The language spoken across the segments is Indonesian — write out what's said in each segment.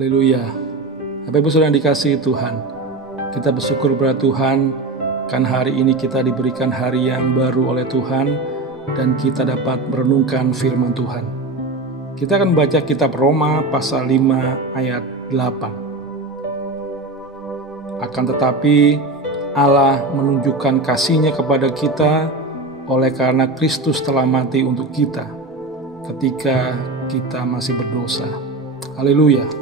Haleluya. Bapak Ibu Saudara yang dikasihi Tuhan, kita bersyukur kepada Tuhan kan hari ini kita diberikan hari yang baru oleh Tuhan dan kita dapat merenungkan firman Tuhan. Kita akan baca kitab Roma pasal 5 ayat 8. Akan tetapi Allah menunjukkan kasih-Nya kepada kita oleh karena Kristus telah mati untuk kita ketika kita masih berdosa. Haleluya.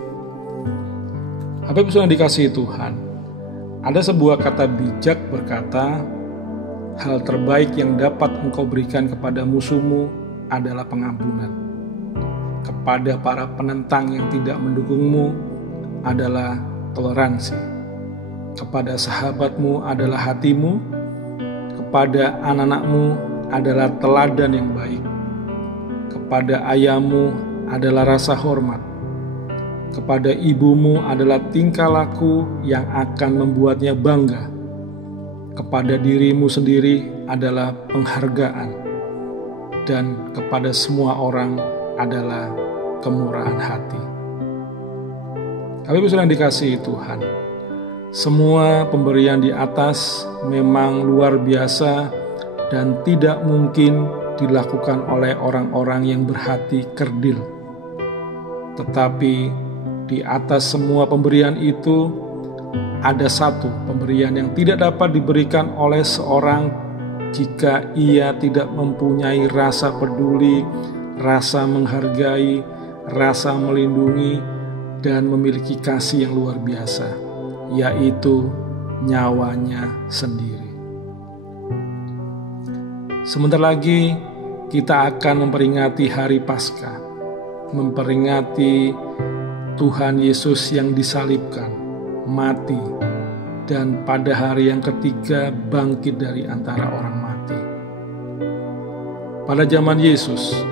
Bapak Ibu Saudara yang dikasihi Tuhan, ada sebuah kata bijak berkata, hal terbaik yang dapat engkau berikan kepada musuhmu adalah pengampunan. Kepada para penentang yang tidak mendukungmu adalah toleransi. Kepada sahabatmu adalah hatimu. Kepada anak-anakmu adalah teladan yang baik. Kepada ayahmu adalah rasa hormat. Kepada ibumu adalah tingkah laku yang akan membuatnya bangga. Kepada dirimu sendiri adalah penghargaan. Dan kepada semua orang adalah kemurahan hati. Bapak Ibu Saudara yang dikasihi Tuhan, semua pemberian di atas memang luar biasa dan tidak mungkin dilakukan oleh orang-orang yang berhati kerdil. Tetapi di atas semua pemberian itu, ada satu pemberian yang tidak dapat diberikan oleh seorang jika ia tidak mempunyai rasa peduli, rasa menghargai, rasa melindungi, dan memiliki kasih yang luar biasa, yaitu nyawanya sendiri. Sebentar lagi kita akan memperingati hari Paskah, memperingati Tuhan Yesus yang disalibkan, mati, dan pada hari yang ketiga bangkit dari antara orang mati. Pada zaman Yesus,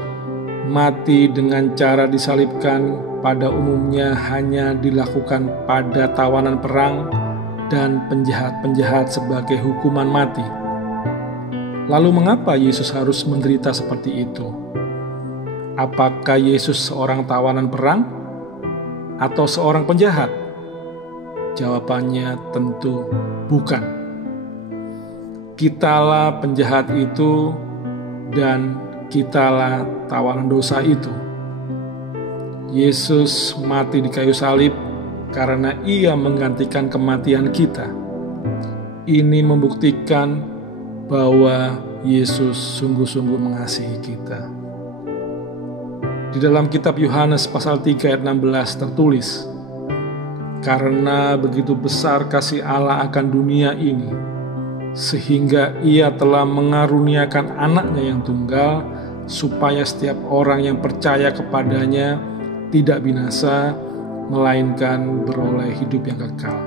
mati dengan cara disalibkan pada umumnya hanya dilakukan pada tawanan perang dan penjahat-penjahat sebagai hukuman mati. Lalu mengapa Yesus harus menderita seperti itu? Apakah Yesus seorang tawanan perang atau seorang penjahat? Jawabannya tentu bukan. Kitalah penjahat itu dan kitalah tawanan dosa itu. Yesus mati di kayu salib karena Ia menggantikan kematian kita. Ini membuktikan bahwa Yesus sungguh-sungguh mengasihi kita. Di dalam kitab Yohanes pasal 3 ayat 16 tertulis, karena begitu besar kasih Allah akan dunia ini, sehingga Ia telah mengaruniakan anaknya yang tunggal, supaya setiap orang yang percaya kepadanya tidak binasa, melainkan beroleh hidup yang kekal.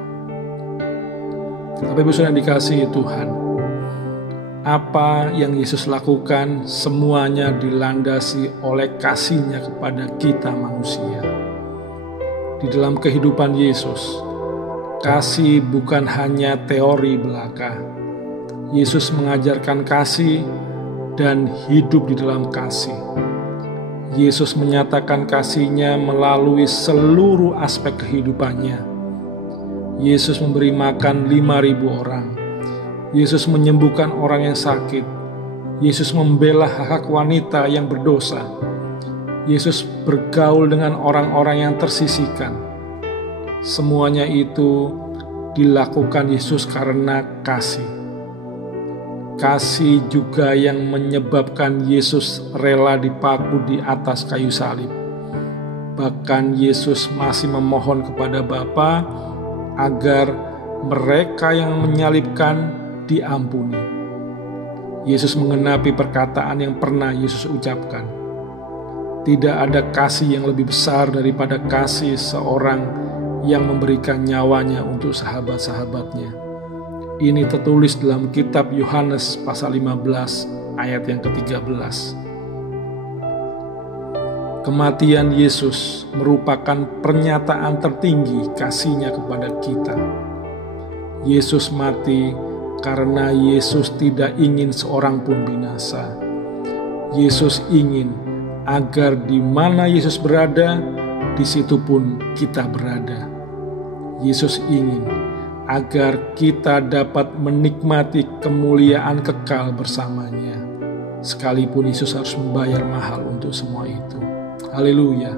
Bapak Ibu Saudara yang dikasihi Tuhan, apa yang Yesus lakukan semuanya dilandasi oleh kasih-Nya kepada kita manusia. Di dalam kehidupan Yesus, kasih bukan hanya teori belaka. Yesus mengajarkan kasih dan hidup di dalam kasih. Yesus menyatakan kasih-Nya melalui seluruh aspek kehidupannya. Yesus memberi makan 5.000 orang. Yesus menyembuhkan orang yang sakit. Yesus membela hak-hak wanita yang berdosa. Yesus bergaul dengan orang-orang yang tersisihkan. Semuanya itu dilakukan Yesus karena kasih. Kasih juga yang menyebabkan Yesus rela dipaku di atas kayu salib. Bahkan Yesus masih memohon kepada Bapa agar mereka yang menyalibkan diampuni. Yesus menggenapi perkataan yang pernah Yesus ucapkan. Tidak ada kasih yang lebih besar daripada kasih seorang yang memberikan nyawanya untuk sahabat-sahabatnya. Ini tertulis dalam kitab Yohanes pasal 15 ayat yang ke-13. Kematian Yesus merupakan pernyataan tertinggi kasih-Nya kepada kita. Yesus mati karena Yesus tidak ingin seorang pun binasa. Yesus ingin agar di mana Yesus berada, di situ pun kita berada. Yesus ingin agar kita dapat menikmati kemuliaan kekal bersamanya, sekalipun Yesus harus membayar mahal untuk semua itu. Haleluya.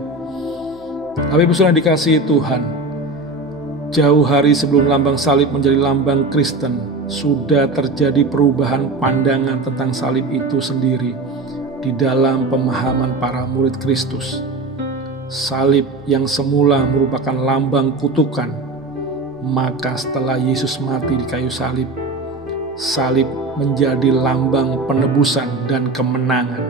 Bapak Ibu Saudara dikasihi Tuhan, jauh hari sebelum lambang salib menjadi lambang Kristen, sudah terjadi perubahan pandangan tentang salib itu sendiri di dalam pemahaman para murid Kristus. Salib yang semula merupakan lambang kutukan, maka setelah Yesus mati di kayu salib, salib menjadi lambang penebusan dan kemenangan.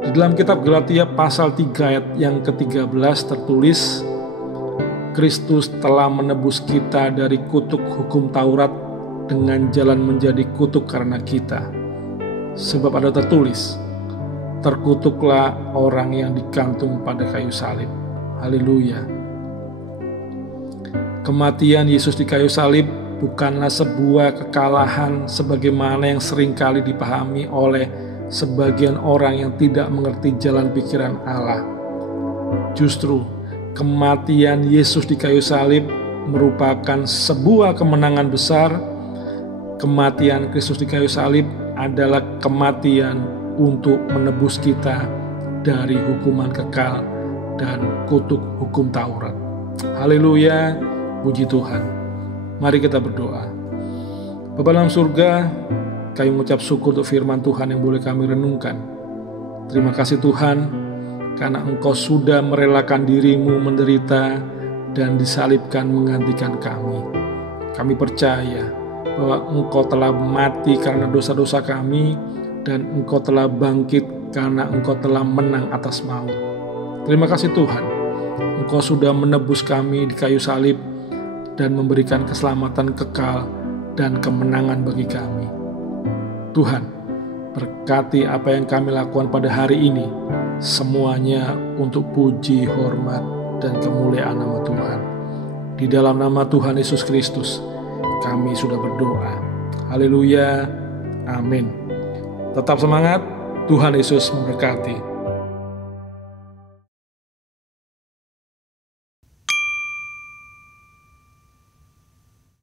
Di dalam kitab Galatia pasal 3 ayat yang ke-13 tertulis, Kristus telah menebus kita dari kutuk hukum Taurat dengan jalan menjadi kutuk karena kita. Sebab ada tertulis, terkutuklah orang yang digantung pada kayu salib. Haleluya. Kematian Yesus di kayu salib bukanlah sebuah kekalahan sebagaimana yang seringkali dipahami oleh sebagian orang yang tidak mengerti jalan pikiran Allah. Justru kematian Yesus di kayu salib merupakan sebuah kemenangan besar. Kematian Kristus di kayu salib adalah kematian untuk menebus kita dari hukuman kekal dan kutuk hukum Taurat. Haleluya, puji Tuhan. Mari kita berdoa. Bapa dalam surga, kami mengucap syukur untuk firman Tuhan yang boleh kami renungkan. Terima kasih Tuhan, karena Engkau sudah merelakan dirimu menderita dan disalibkan menggantikan kami. Kami percaya bahwa Engkau telah mati karena dosa-dosa kami, dan Engkau telah bangkit karena Engkau telah menang atas maut. Terima kasih Tuhan, Engkau sudah menebus kami di kayu salib dan memberikan keselamatan kekal dan kemenangan bagi kami. Tuhan, berkati apa yang kami lakukan pada hari ini, semuanya untuk puji, hormat, dan kemuliaan nama Tuhan. Di dalam nama Tuhan Yesus Kristus, kami sudah berdoa. Haleluya, amin. Tetap semangat, Tuhan Yesus memberkati.